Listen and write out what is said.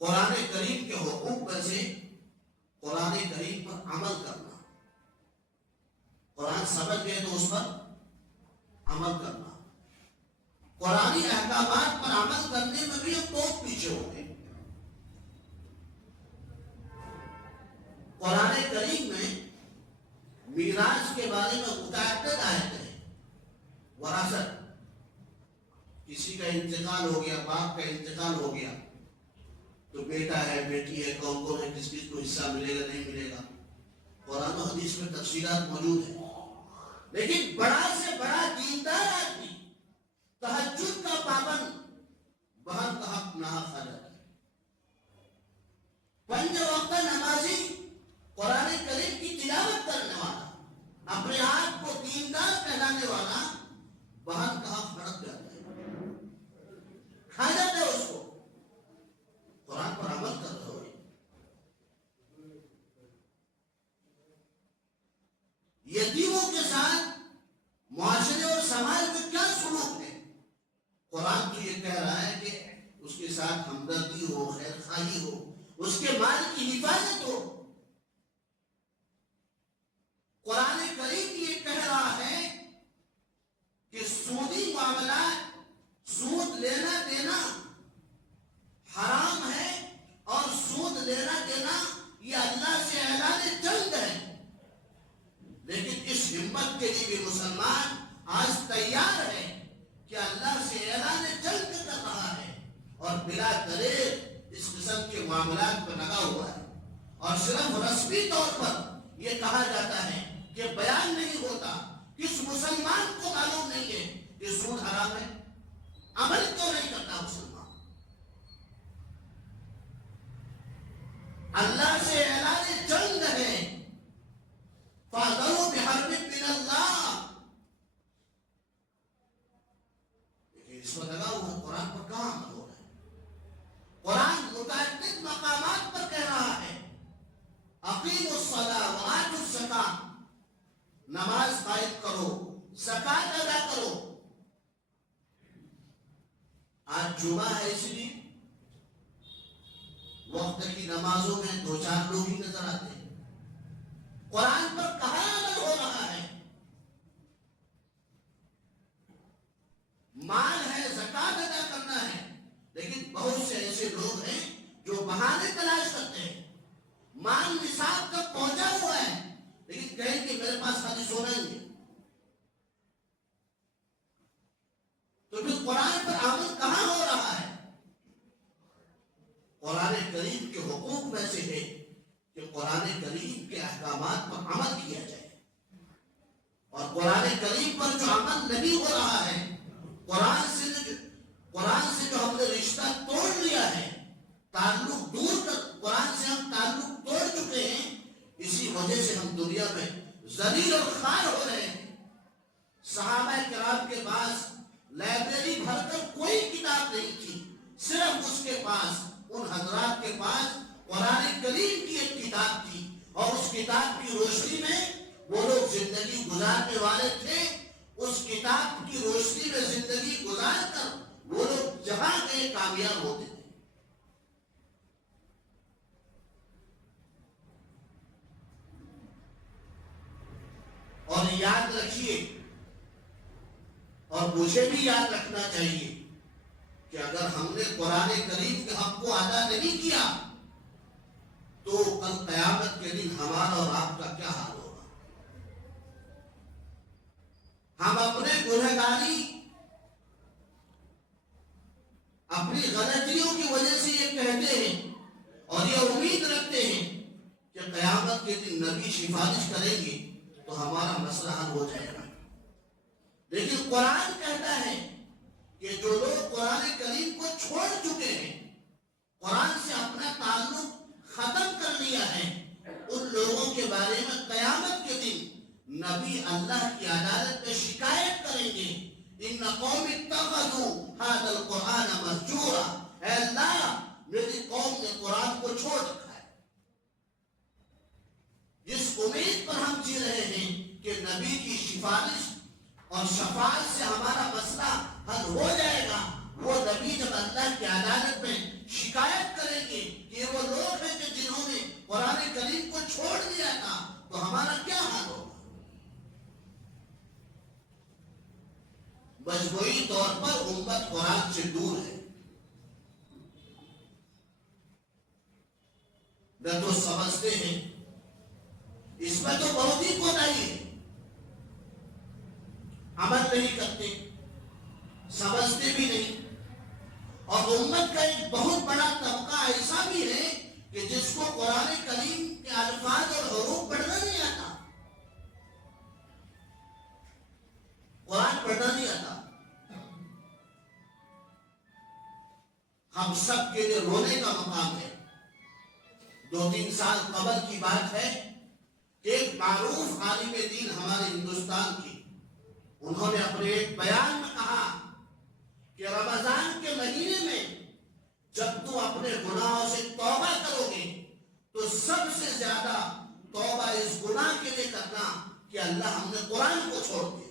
قرآن کریم کے حقوق میں سے قرآن کریم پر عمل کرنا، قرآن سمجھ گئے تو اس پر عمل کرنا، قرآنی احکامات پر عمل کرنے میں بھی ہم بہت پیچھے ہو گئے۔ قرآن کریم میں میراث کے بارے میں متعدد آیتیں ہیں۔ وراثت، کسی کا انتقال ہو گیا، باپ کا انتقال ہو گیا تو بیٹا ہے، بیٹی ہے، کون کون ہے، کس کس کو حصہ ملے گا، نہیں ملے گا، قرآن و حدیث میں تفصیلات موجود ہیں۔ لیکن بڑا سے بڑا دیندار آدمی، تہجد کا پابند، بہن کا حق نہ خالا ہے، 5 وقت نمازی، قرآن کریم کی تلاوت کرنے والا، اپنے آپ کو دیندار کہلانے والا، بہن کا حق ہڑپ جاتا ہے، کھا جاتا ہے اس کو۔ قرآن پر عمل کر رہے ہو۔ یتیموں کے ساتھ معاشرے اور سماج میں کیا سلوک ہے؟ قرآن تو یہ کہہ رہا ہے کہ اس کے ساتھ ہمدردی ہو، خیر خواہی ہو، اس کے مال کی حفاظت ہو۔ قرآن کریم یہ کہہ رہا ہے کہ سودی معاملات، سود لینا دینا حرام ہے، اور سود لینا دینا یہ اللہ سے اعلان جنگ ہے۔ لیکن اس ہمت کے لیے بھی مسلمان آج تیار ہے کہ اللہ سے اعلان جنگ کر رہا ہے اور بلا دلیل اس قسم کے معاملات پر لگا ہوا ہے، اور صرف رسمی طور پر یہ کہا جاتا ہے کہ بیان نہیں ہوتا، کس مسلمان کو معلوم نہیں ہے کہ سود حرام ہے؟ عمل کیوں نہیں کرتا مسلمان؟ اللہ سے اعلان جنگ ہے، فَاذَرُوا بِحَرْبٍ مِّنَ اللَّهِ۔ لیکن اس وقت لگا ہوا قرآن پر کہاں عمل ہو رہا ہے؟ قرآن متعدد مقامات پر کہہ رہا ہے اقیموا الصلاۃ وآتوا الزکاۃ، نماز قائم کرو، زکات ادا کرو۔ آج جمعہ ہے اس لیے وقت کی نمازوں میں 2-4 لوگ ہی نظر آتے ہیں۔ قرآن پر کہاں عمل ہو رہا ہے؟ مال ہے، زکات ادا کرنا ہے، لیکن بہت سے ایسے لوگ ہیں جو بہانے تلاش کرتے ہیں۔ مال نصاب تک پہنچا ہوا ہے لیکن کہیں کہ میرے پاس خالی سونا ہی ہے۔ تو پھر قرآن پر عمل کہاں ہو رہا ہے؟ قرآن کریم کے حقوق میں سے ہے کہ قرآن کریم کے احکامات پر عمل کیا جائے، اور قرآن کریم پر جو عمل نہیں ہو رہا ہے، قرآن سے جو ہم نے رشتہ توڑ لیا ہے، تعلق دور کر، قرآن سے ہم تعلق توڑ چکے ہیں، اسی وجہ سے ہم دنیا میں ذلیل اور خوار ہو رہے ہیں۔ صحابہ کرام کے پاس لائبریری بھر کر کوئی کتاب نہیں تھی، صرف اس کے پاس، ان حضرات کے پاس قرآن کریم کی ایک کتاب تھی، اور اس کتاب کی روشنی میں وہ لوگ زندگی گزارنے والے تھے۔ اس کتاب کی روشنی میں زندگی گزار کر وہ لوگ جہاں گئے کامیاب ہوتے تھے۔ اور یاد رکھیے، اور مجھے بھی یاد رکھنا چاہیے کہ اگر ہم نے قرآن کریم کے حق کو ادا نہیں کیا تو کل قیامت کے دن ہمارا اور آپ کا کیا حال ہوگا؟ ہم اپنے گنہگاری، اپنی غلطیوں کی وجہ سے یہ کہتے ہیں اور یہ امید رکھتے ہیں کہ قیامت کے دن نبی سفارش کریں گے تو ہمارا مسئلہ حل ہو جائے گا۔ لیکن قرآن کہتا ہے کہ جو لوگ قرآن کریم کو چھوڑ چکے ہیں، قرآن سے اپنا تعلق ختم کر لیا ہے، ان لوگوں کے بارے میں قیامت کے دن نبی اللہ کی عدالت میں شکایت کریں گے، ان قوم اتخذوا هذا القرآن مهجورا، اے اللہ میری قوم نے قرآن کو چھوڑ رکھا ہے۔ جس امید پر ہم جی رہے ہیں کہ نبی کی سفارش اور شفاعت سے ہمارا مسئلہ حل ہو جائے گا، وہ نبی جب اللہ کی عدالت میں شکایت کریں گے مجموعی طور پر امت قرآن سے دور ہے. نہ تو سمجھتے ہیں، اس میں تو بہت ہی کوتاہی ہے. عمل نہیں کرتے، سمجھتے بھی نہیں. اور امت کا ایک بہت بڑا طبقہ ایسا بھی ہے کہ جس کو قرآن کریم کے الفاظ اور حروف پڑھنا نہیں آتا، قرآن پڑھنا نہیں آتا. ہم سب کے لیے رونے کا مقام ہے. 2-3 سال قبل کی بات ہے کہ ایک معروف عالم دین ہمارے ہندوستان کی، انہوں نے اپنے ایک بیان میں کہا کہ رمضان کے مہینے میں جب تم اپنے گناہوں سے توبہ کرو گے تو سب سے زیادہ توبہ اس گناہ کے لیے کرنا کہ اللہ ہم نے قرآن کو چھوڑ دیا.